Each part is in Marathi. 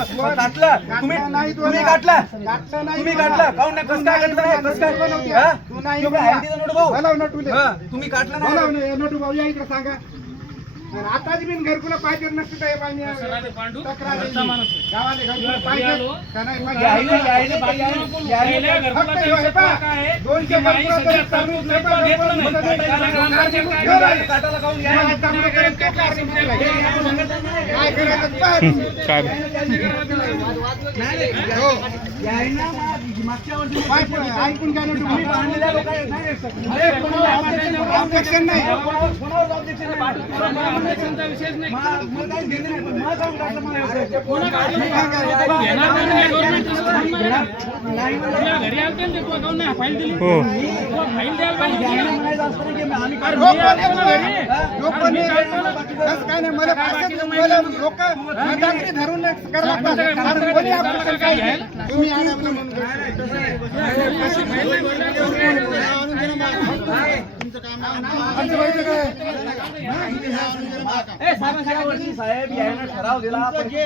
काटलं तुम्ही काटलं काऊन नाही कसं काय काटलं कसं काय तुम्ही काटलं नाही नटू भाऊ या इकडे सांगा आताच बिन घरकुला पाहिजे नसते काय पाणी गावाले घरकुला पाहिजे का नाही ऐकून काय ऑब्जेक्शन नाही धरून साहेब यानं ठराव दिला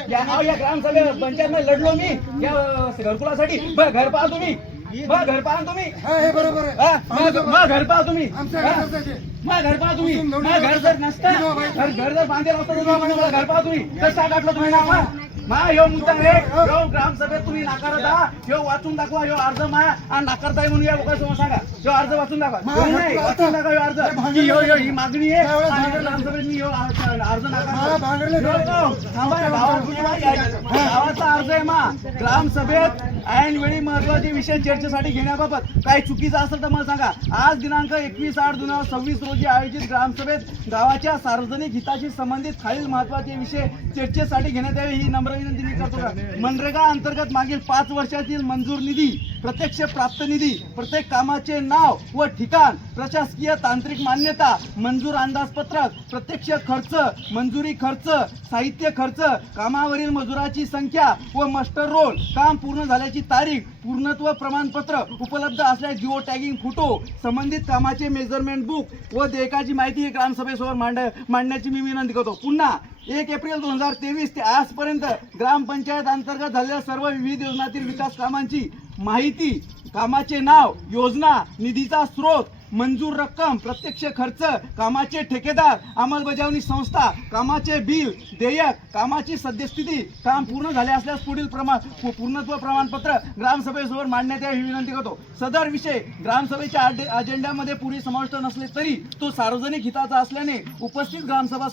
या ग्रामसभेत पंचायत मध्ये लढलो मी या घरकुलासाठी घर पाहा तुम्ही घर पाहा तुम्ही बरोबर घर पाहा तुम्ही घर पाहा तुम्ही घर जर नसतं घर जर बांधेल असतं तर घर पाहा तुम्ही कसं काढलं तुम्ही ना ह्यो मुद्दा ग्रामसभेत तुम्ही नाकारत आहात ह्यो वाचून दाखवा ह्यो अर्ज आणि नाकारताय म्हणून या लोकांसमोर सांगा ह्यो अर्ज वाचून दाखवा वाचून दाखवा ह्यो अर्ज ही मागणी आहे ग्रामसभेत मी अर्ज गावाचा अर्ज आहे ग्रामसभेत ऐन वेळी महत्वाचे विषय चर्चेसाठी घेण्याबाबत काही चुकीचं असेल तर मला सांगा। आज दिनांक 21/8/2026 रोजी आयोजित ग्रामसभेत गावाच्या सार्वजनिक हिताशी संबंधित खालील महत्वाचे विषय चर्चेसाठी घेण्यात यावे ही नम्र विनंती मी करतो। मनरेगा अंतर्गत मागील 5 वर्षातील मंजूर निधी, प्रत्यक्ष प्राप्त निधी, प्रत्येक कामाचे नाव व ठिकाण, प्रशासकीय तांत्रिक मान्यता, मंजूर अंदाजपत्रक, प्रत्यक्ष खर्च, मंजुरी खर्च, साहित्य खर्च, कामावरील मजुराची संख्या व मास्टर रोल, काम पूर्ण झाल्याची तारीख, पूर्णत्व प्रमाणपत्र उपलब्ध असल्यास जिओ टॅगिंग फोटो, संबंधित कामाचे मेजरमेंट बुक व देयकाची माहिती ग्रामसभेसमोर मांडण्याची मी विनंती करतो। पुन्हा 1 एप्रिल 2023 ते आजपर्यंत ग्रामपंचायत अंतर्गत झालेल्या सर्व विविध योजनांतील विकास कामांची माहिती, कामाचे नाव, योजना, निधीचा स्रोत, मंजूर रक्कम, प्रत्यक्ष खर्च, कामाचे ठेकेदार, अंमलबजावणी संस्था, कामाचे बिल, देयक, कामाची सद्यस्थिती, काम पूर्ण झाले असल्यास पुढील पूर्णत्व प्रमाणपत्र ग्रामसभेसमोर मांडण्यात यावी ही विनंती करतो। सदर विषय ग्रामसभेच्या अजेंड्यामध्ये पूर्वी समाविष्ट नसले तरी तो सार्वजनिक हिताचा असल्याने उपस्थित ग्रामसभा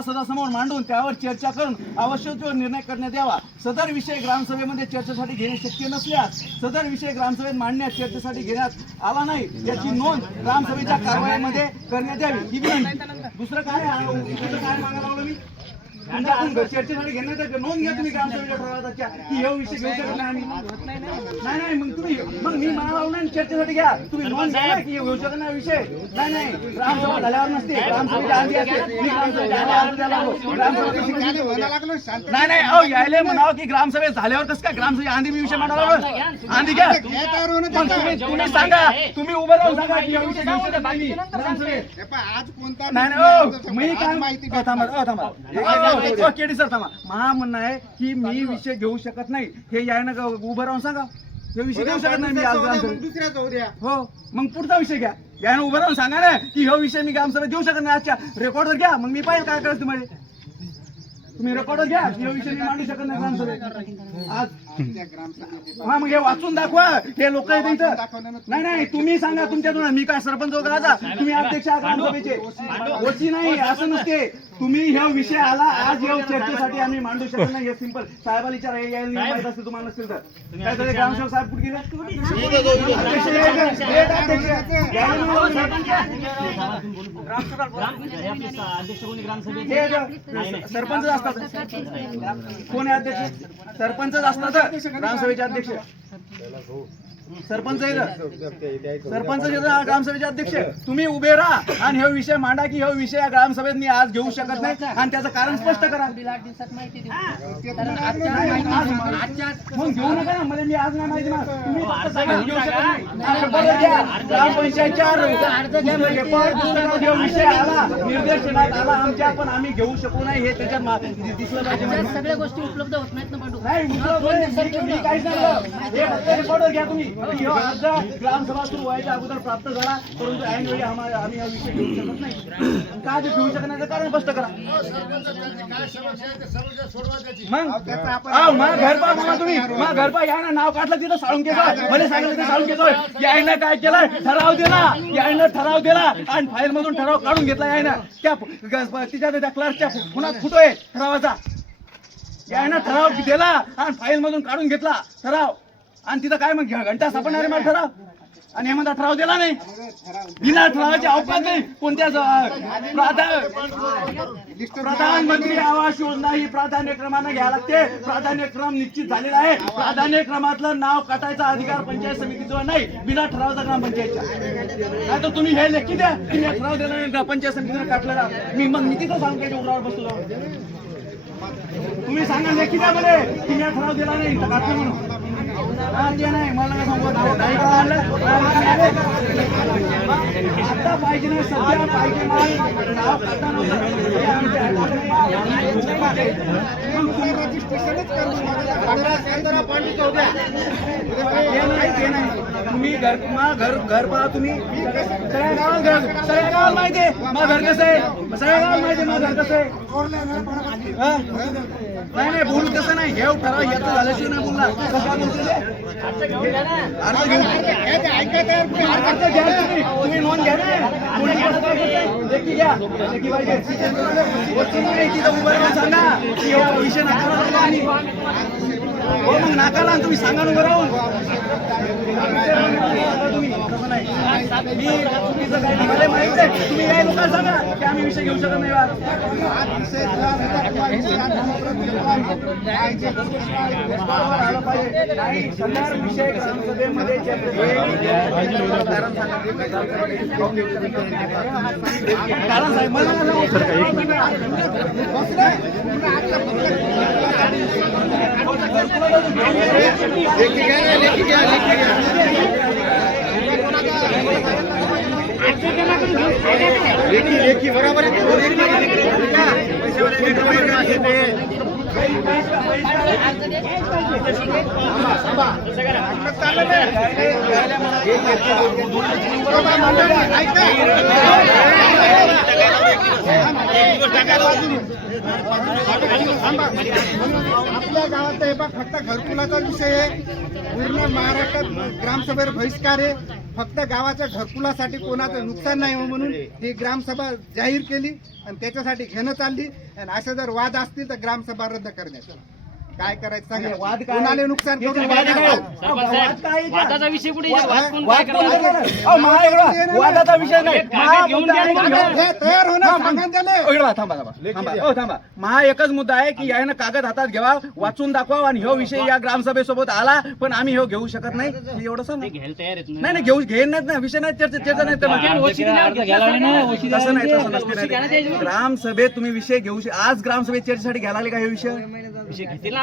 सदस्यासमोर मांडून त्यावर चर्चा करून आवश्यक निर्णय करण्यात यावा। सदर विषय ग्रामसभेमध्ये चर्चेसाठी घेणे शक्य नसल्यास सदर विषय ग्रामसभेत मांडण्यात चर्चेसाठी घेण्यात आला नाही याची नोंद ग्रामसभेच्या कारवाईमध्ये करण्यात यावी ही विनंती। दुसरं काय मागायला लावलं मी चर्चेसाठी घेण्यात नोंद घ्या तुम्ही ग्रामसभेच्या ठरावाच्या की हे विषय घेऊ शकत नाही नाही मग तुम्ही मी मला नाही चर्चेसाठी घ्या तुम्ही नोंद घ्या की घेऊ शकत नाही विषय नाही ग्रामसभा झाल्यावर नसते ग्रामसभेच्या आधी असते नाही अहो यायला म्हणावं की ग्रामसभेत झाल्यावर कसं काय ग्रामसभेच्या आधी मी विषय मांडावा आधी घ्या तुम्ही सांगा तुम्ही उभं राहून सांगा की विषय घेऊ शकत नाही ग्रामसभेत आज कोणता नाही मी काय माहिती थांबा केडी सर थांबा मला म्हणणं आहे की मी विषय घेऊ शकत नाही हे यायनं उभं राहून सांगा हे विषय घेऊ शकत नाही मी आज दुसऱ्या जाऊ द्या हो मग पुढचा विषय घ्या यानं उभं राहून सांगा ना की हा विषय मी ग्रामसभेत देऊ शकत नाही आजच्या रेकॉर्डवर घ्या मग मी पाहिजे काय करायचं तुम्ही रेकॉर्डवर घ्या हे विषय मी मांडू शकत नाही ग्रामसभेत आज हा मग हे वाचून दाखवा हे लोक इथं नाही तुम्ही सांगा तुमच्यातून मी काय सरपंच वगैरे तुम्ही अध्यक्ष ग्रामसभेचे ओची नाही असं नसते तुम्ही ह्या विषय आला आज या चर्चेसाठी आम्ही मांडू शकत नाही हे सिंपल साहेबाला विचार माहित असते तुम्हाला नसतील तर काय झालं ग्रामसेवक साहेब कुठे सरपंच असतात कोण आहे अध्यक्ष सरपंचच असतात ग्रामसभेचे अध्यक्ष सरपंच आहे सरपंच ग्रामसभेचे अध्यक्ष तुम्ही उभे राहा आणि हे विषय मांडा की हे विषय ग्रामसभेत मी आज घेऊ शकत नाही आणि त्याचं कारण स्पष्ट करा. मग घेऊ नका ना मला मी आज नाही माहिती ना तुम्ही फक्त सांगा घेऊ शकत नाही. ग्रामपंचायतच्या विषय आला निर्देशनात आला आमच्या पण आम्ही घेऊ शकू नाही हे त्याच्यात दिसलं पाहिजे. सगळ्या गोष्टी उपलब्ध होत नाहीत ना बंडू. नाही काहीच नाही रेकॉर्डर घ्या तुम्ही अर्ज ग्रामसभा सुरू व्हायच्या अगोदर प्राप्त झाला परंतु ऐनवेळी आम्ही हा विषय घेऊ शकत नाही. का घेऊ शकत नाही कारण स्पष्ट करा. मग घर पा मामा तुम्ही मग घर पा या ना नाव काढलं तिथं साळुंकेचं मला सांगितलं तिथं साळुंकेचं यायनं काय केलं ठराव दिला यायनं ठराव दिला आणि फाईल मधून ठराव काढून घेतला यायनं त्या तिच्या त्या क्लर्कच्या पुन्हा फुटोय ठरावाचा यायनं ठराव दिला आणि फाईल मधून काढून घेतला ठराव आणि तिथं काय मग घंटा सापडणारे मला ठराव आणि हे म्हणता ठराव दिला नाही दिला ठरावाची अवकाश नाही. कोणत्याच प्रधानमंत्री आवास योजना ही प्राधान्यक्रमाने घ्यायला लागते. प्राधान्यक्रम निश्चित झालेला आहे. प्राधान्यक्रमातलं नाव काटायचा अधिकार पंचायत समितीचा नाही बिना ठरावाचा ग्रामपंचायतच्या. नाही तर तुम्ही हे लेखी द्या की ठराव दिला नाही पंचायत समितीने काटलेला मी तिथं सांगतो उघडावर बसतो तुम्ही सांगा लेखी द्या मला की मी ठराव दिला नाही काटलं म्हणून. ते नाही मला काय सांगू नाही का आणलं आता पाहिजे नाही सध्या पाहिजे नाही नाव काढता तुम्ही घर पहा तुम्ही सगळ्या गावात माहिती आहे मग घर कसं आहे सगळ्या गावात माहिती आहे मग घर कसं आहे. नाही बोलू तसं नाही घेऊ ठराव याचं झाल्याशिवाय नाही बोलणार कसा तुम्ही नोंद घ्या लेखी घ्या लेखी पाहिजे तिथं उभं राहून सांगा की विषय नाकारला आणि हो मग नाकारला तुम्ही सांगा उभं राहून तुम्ही तसं नाही मी चुकीचं काही मला माहित आहे तुम्ही काही लोकांना सांगा की आम्ही विषय घेऊ शकत नाही आलं पाहिजे नाही सरकार विषय ग्रामसभेमध्ये कारण साहेब मला लेखी बरोबर आपल्या गावात हे फक्त घरकुलाचा विषय आहे. पूर्ण महाराष्ट्रात ग्रामसभेवर बहिष्कार आहे. फक्त गावाच्या घरकुलासाठी कोणाचं नुकसान नाही हो म्हणून ही ग्रामसभा जाहीर केली आणि त्याच्यासाठी घेणं चालली. आणि असे जर वाद असतील तर ग्रामसभा रद्द करण्यात काय करायचं सांगा. कोणाला नुकसान करून वादाचा विषय कुठे वादाचा विषय नाही तयार होणार थांबा महा एकच मुद्दा आहे की यानं कागद हातात घ्यावा वाचून दाखवा आणि ह्यो विषय या ग्रामसभेसोबत आला पण आम्ही ह्यो घेऊ शकत नाही एवढं सांग नाही घेऊ घेणार नाही विषय नाही चर्चा नाही तसं नाही तसं नसते. ग्रामसभेत तुम्ही विषय घेऊ आज ग्रामसभेत चर्चेसाठी घ्यायला आले का हे विषय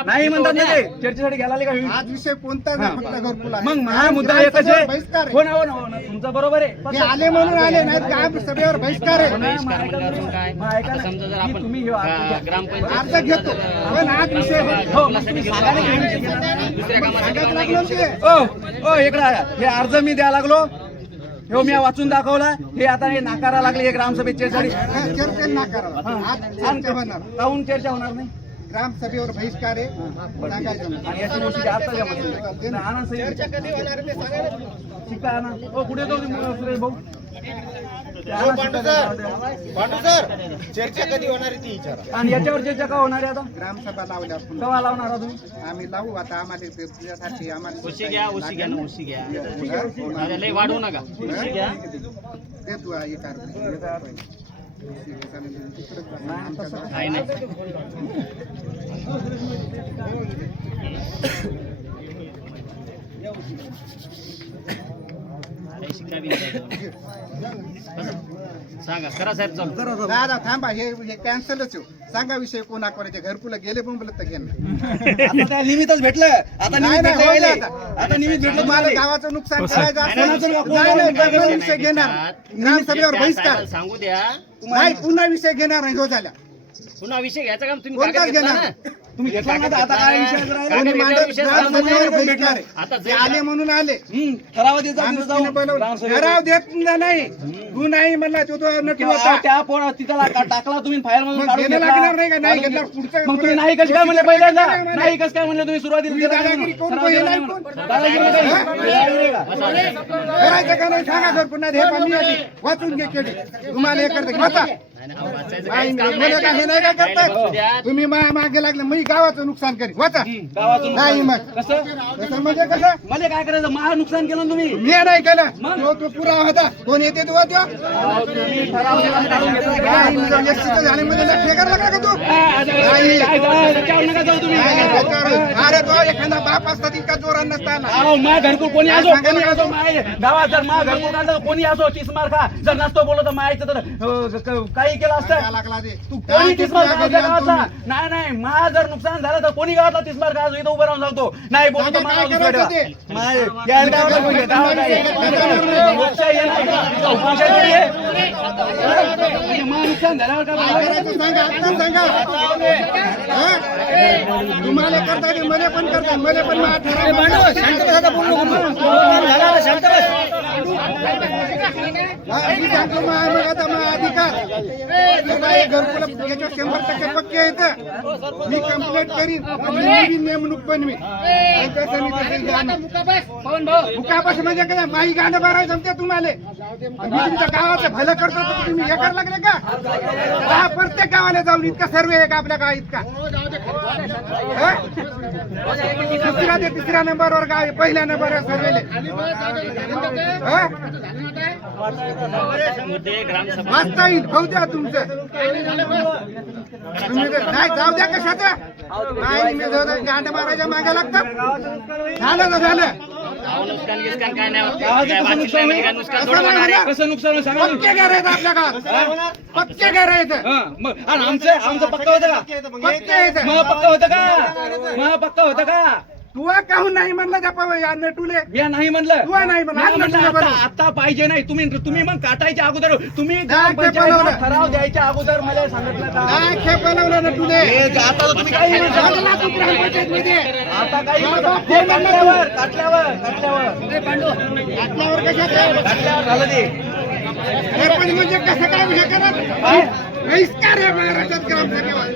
नाही म्हणतात ना ते चर्चेसाठी घ्यायला आले का आज विषय कोणता फक्त घरकुल आहे. मग महा मुद्दा एकच आहे हो ना तुमचं बरोबर आहे आले म्हणून आले नाहीत ग्रामसभेवर बहिष्कार आहे. तुम्ही अर्ज घेतो पण आज विषय इकडे हे अर्ज मी द्यायला लागलो हे मी वाचून दाखवला हे आता हे नाकारा लागले हे ग्रामसभेत चर्चेसाठी चर्चा नाकारा काहून चर्चा होणार नाही ग्रामसभेवर बहिष्कार आहे सांगायचं आणि याची गोष्टी शिका ना कुठे जाऊ सुरेश भाऊ चर्चा कधी होणार ती विचारा. आणि याच्यावर चर्चा का होणार आहे आता ग्रामसभा लावल्या केव्हा लावणार आहात तुम्ही आम्ही लावू आता आम्हाला त्यासाठी वाढवू नका देतो नाही सांगा करा साहेब चालू दादा थांबा, हे कॅन्सलच हो. सांगा विषय कोणाकोणाचे घरकुला गेले पण बोलत तर आता त्या निमित्तच भेटलं. आता निमित्त भेटलं पहिले. आता निमित्त भेटलं तुम्हाला तुम्हाला. गावाचं नुकसान करायचं कोणाचं असेल, नको. नाही, विषय घेणार ग्रामसभेवर बहिष्कार सांगू द्या नाही, पुन्हा विषय घेणार नाही. हो झाल्या पुन्हा विषय घ्यायचा का तुम्ही कोणताच कागद घेतला घेणार ना? तुम्ही घेतला ना आता काय विषय राहिला? कोणी मांडत विषय ग्रामसभेवर सांगा. बहिष्कार आहे. आता ते आले म्हणून आले. ठरावात येतात तिथं आम्ही जाऊन. बोलवलं. ग्रामसभेवर. ठराव देत नाही, तू नाही म्हणला तो नटू होता. त्या पोरा तिथं टाकला तुम्ही फायर मधून मग काढून घेणं घेतला. लागणार नाही का? नाही घेतला. पुढचं मग तुम्ही नाही कसं काय म्हणले पहिल्यांदा? नाही म्हणले. नाही कसं काय म्हणले तुम्ही सुरुवातीला? तुम्ही दादागिरी कोण कोण हे नाही कोण? दादागिरी नाही काही. दादागिरी का? करायचं का नाही सांगा सर. पुन्हा हे पण मी आधी वाचून घे केली. तुम्हाला हे करते वाचा. नाही, मला काय हे नाही काय करताय तुम्ही मागे लागले. मी गावाचं नुकसान करीन वाचा. गावातून नाही मग कसं कसं म्हणजे कसं मला काय करायचं? मा नुकसान केलं ना तुम्ही. मी नाही केलं. तो पुरावा होता. कोण येते तू तो तुम्ही ठराव दिला आणि काढून घेतला. एसटीचं झाले म्हणजे ठेकर लागला का तू नाही. काय झालं? त्याच्यावर नका जाऊ तुम्ही. अरे तो एखादा बाप असता तितका जोरात नसता आला. अहो, मा घरकुल कोणी असो, कोणी असो, माय गावात जर मा घरकुल काढलं तर कोणी असो 30 मार खा. जर नसतो बोलत मायचं तर काही केलं असतं. लागला ते तू कोणी 30 मार खायच्या गावातला? नाही नाही, मा जर नुकसान झालं तर कोणी गावातला 30 मार खा इथं उभं राहून सांगतो. नाही बोलतो सांगा काय करायचं ते? माय यायला गावाला कोणी आहे? गावाला आहे. लोकशाही आहे ना? इथं हुकुमशाही थोडी आहे. म्हणजे मा नुकसान झाल्यावर काय काय बोलायचं? करायचं सांगा आता सांगा. हा? तुम्हाला करता येईल, मला पण करता येईल. मला पण माझा ठराव हा, मी सांगतो मग आता माझा अधिकार हे काय घरकुला याच्या 100% पक्के येतं. मी कंप्लेंट करीन आणि मी नेमणूक बनवी आणि तसं मी तसं जाणं. मुकाबस म्हणजे काय माही गाणं भरायचं जमते तुम्हाला. मी तुमच्या गावाचं भलं करतो तर तुम्ही हे करायला लागले का? हा, प्रत्येक गावाला जाऊन इतका सर्वे आहे का आपल्या गावात इतका? हा? दुसऱ्या ते तिसऱ्या नंबरवर गाव आहे, पहिल्या नंबरवर सर्वेले मुद्दे ग्रामसभा वाचता येईल. भाऊ द्या तुमचं तुम्ही नाही जाऊ द्या कशाचं नाही. मी गांड मारायच्या मागे लागतात. झालं तर झालं. अहो, नुकसान गिस्कान काय नाही होत. गावाचं काय कसं वाचित नुकसान नाही, होईल? काय नुकसान कसं थोडं नाही होणार आहे? होणार? कसं नुकसान होईल सांगा ना? पक्के घर आहेत आपल्या गावात. पक्के घर आहेत. मग आणि आमचं पक्का होतं का? पक्के आहेत. मग पक्का होतं का? मग पक्का होतं का? तू काहून नाही म्हणलं त्या नटुले? मी नाही म्हणलं. तू नाही म्हणलं. मी म्हणलं आता आता आता पाहिजे नाही. तुम्ही मग काटायच्या अगोदर तुम्ही काय ग्रामपंचायतीला बनवलं? ठराव द्यायच्या अगोदर मला सांगितलं का? काय खेप बनवलं नटुले? हे आता तर तुम्ही काही म्हणता. झालं ना तू ग्रामपंचायतमध्ये? आता काही म्हणता. हे काटल्यावर आपल्यावर कशाचं? झालं ते. हे पण म्हणजे कसं काय हे करत? बहिष्कार आहे महाराष्ट्रात ग्रामसभेवर.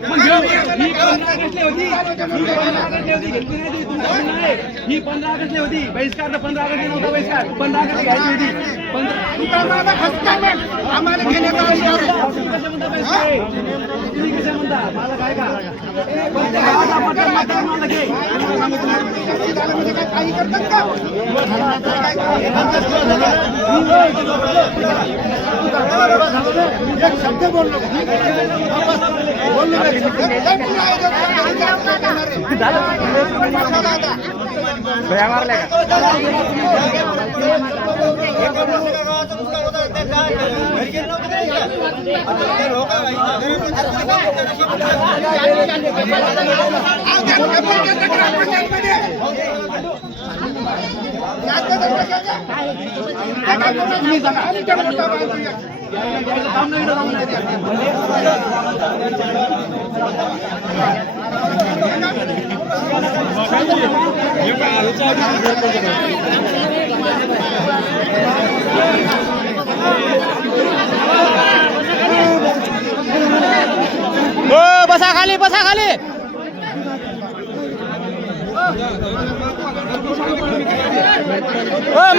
ही 15 ऑगस्टला होती. ही 15 ऑगस्टला होती. घेतली नाही ती. तुमचं म्हणणं आहे. ही 15 ऑगस्टला होती. बहिष्कार तर 15 ऑगस्टला नव्हता बहिष्कार. 15 ऑगस्टला घ्यायची होती. 15 तुका माझा हक्का मग आम्हाला घेण्याचा अधिकार आहे. तुम्ही कसं म्हणता बहिष्कार आहे? तुम्ही कसं म्हणता? मला काय का? फक्त गावाला मतदान मला घे. कशी झालं म्हणजे काय काही करतात का? एक शब्द बोललो बोललो एक शब्द. बसा खाली बसा खाली.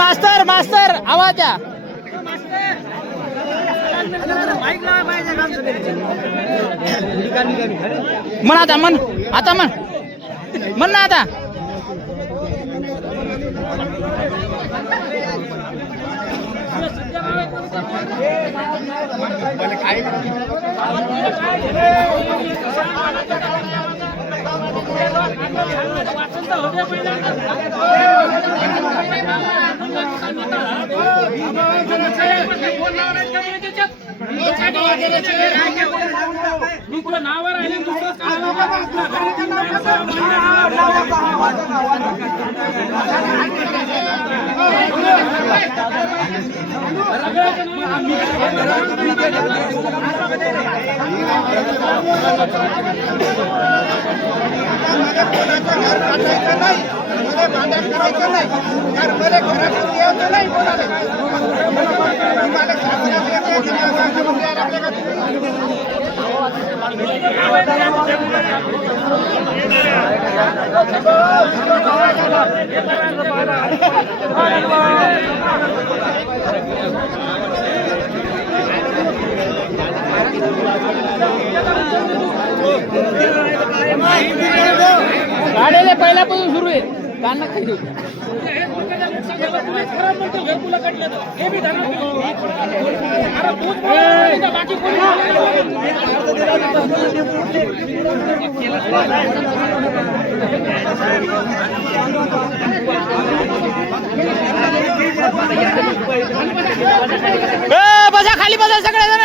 मास्तर मास्तर आवाज द्या. म्हण आता म्हण आता म्हण ना आता. मला कोणाचं घर बांधायचं नाही, मला भांडण करायचं नाही, कारण मला घरातून यायचं नाही कोणाला. मला शासनात यायचं की नाही असं म्हणून यायला लागलं का? गाड्याला पहिल्यापासून सुरू आहे कांदा खायचं बसा खाली बसा सगळे जण